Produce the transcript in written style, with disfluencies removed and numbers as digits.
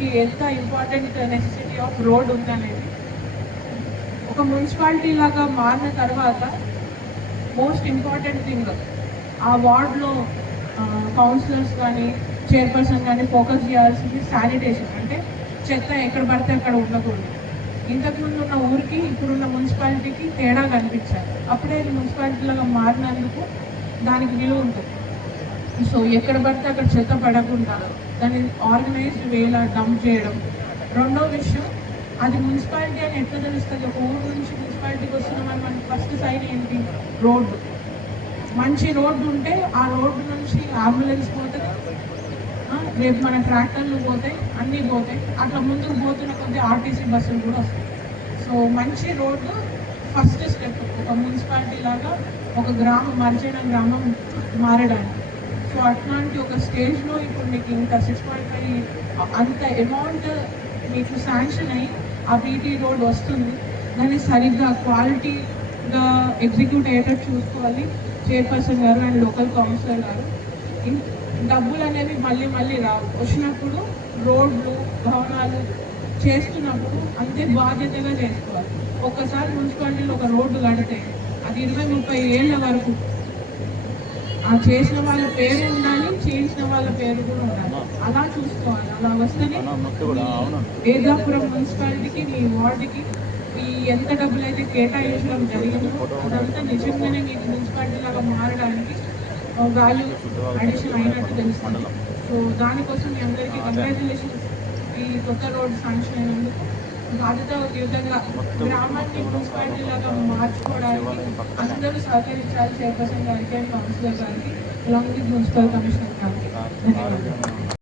మనకి ఎంత important necessity of road ఉందనేది. ఒక మున్సిపాలిటీ లాగా మారిన తర్వాత మోస్ట్ ఇంపార్టెంట్ థింగ్ ఆ వార్డ్లో కౌన్సిలర్స్ కానీ చైర్పర్సన్ కానీ ఫోకస్ చేయాల్సింది శానిటేషన్. అంటే చెత్త ఎక్కడ పడితే అక్కడ ఉండకూడదు. ఇంతకుముందు ఉన్న ఊరికి ఇప్పుడున్న మున్సిపాలిటీకి తేడా కనిపించాలి. అప్పుడే ఇది మున్సిపాలిటీ లాగా మారినందుకు దానికి విలువ ఉంటుంది. సో ఎక్కడ పడితే అక్కడ చెత్త పడకుండా దాన్ని ఆర్గనైజ్డ్ వేలా డంప్ చేయడం. రెండో విషయం, అది మున్సిపాలిటీ అని ఎట్లా తెలుస్తుంది? ఒక ఊరు నుంచి మున్సిపాలిటీకి వస్తున్నామని మనకి ఫస్ట్ సైన్ ఏంటి? రోడ్డు. మంచి రోడ్డు ఉంటే ఆ రోడ్డు నుంచి అంబులెన్స్ పోతుంది, రేపు మన ట్రాక్టర్లు పోతాయి, అన్నీ పోతాయి. అట్లా ముందుకు పోతున్న కొద్ది ఆర్టీసీ బస్సులు కూడా వస్తాయి. సో మంచి రోడ్డు ఫస్ట్ స్టెప్ ఒక మున్సిపాలిటీ లాగా ఒక గ్రామం మరిచిన గ్రామం మారడానికి. సో అట్లాంటి ఒక స్టేజ్లో ఇప్పుడు మీకు ఇంకా 6.5 అంత అమౌంట్ మీకు శాంక్షన్ అయ్యి ఆ బీటీ రోడ్ వస్తుంది. దాన్ని సరిగ్గా క్వాలిటీగా ఎగ్జిక్యూట్ అయ్యేటట్టు చూసుకోవాలి చైర్పర్సన్ గారు అండ్ లోకల్ కౌన్సిలర్ గారు. డబ్బులు అనేవి మళ్ళీ మళ్ళీ రావు. వచ్చినప్పుడు రోడ్లు భవనాలు చేస్తున్నప్పుడు అంతే బాధ్యతగా చేసుకోవాలి. ఒక్కసారి మున్సిపాలిటీలో ఒక రోడ్డు కడితే అది 20-30 ఏళ్ళ వరకు ఆ చేసిన వాళ్ళ పేరు ఉండాలి, చేయించిన వాళ్ళ పేరు కూడా ఉండాలి. అలా చూసుకోవాలి. అలా వస్తేనే ఏదాపురం మున్సిపాలిటీకి మీ వార్డుకి ఈ ఎంత డబ్బులు అయితే కేటాయించడం జరిగిందో అదంతా నిజంగానే మీకు మున్సిపాలిటీ లాగా మారడానికి వాల్యూ అడిషన్ అయినట్టు తెలుస్తుంది. సో దానికోసం మీ అందరికీ కంగ్రాచులేషన్స్. ఈ కొత్త రోడ్ శాంక్షన్ అయినందుకు బాధ్యతాయుతంగా గ్రామాన్ని మున్సిపాలిటీ లాగా మార్చుకోవడానికి అందరూ సహకరించాలి. చైర్పర్సన్ గారికి అండ్ కౌన్సిలర్ గారికి అలాంగ్ విత్ మున్సిపల్ కమిషనర్ గారికి ధన్యవాదాలు.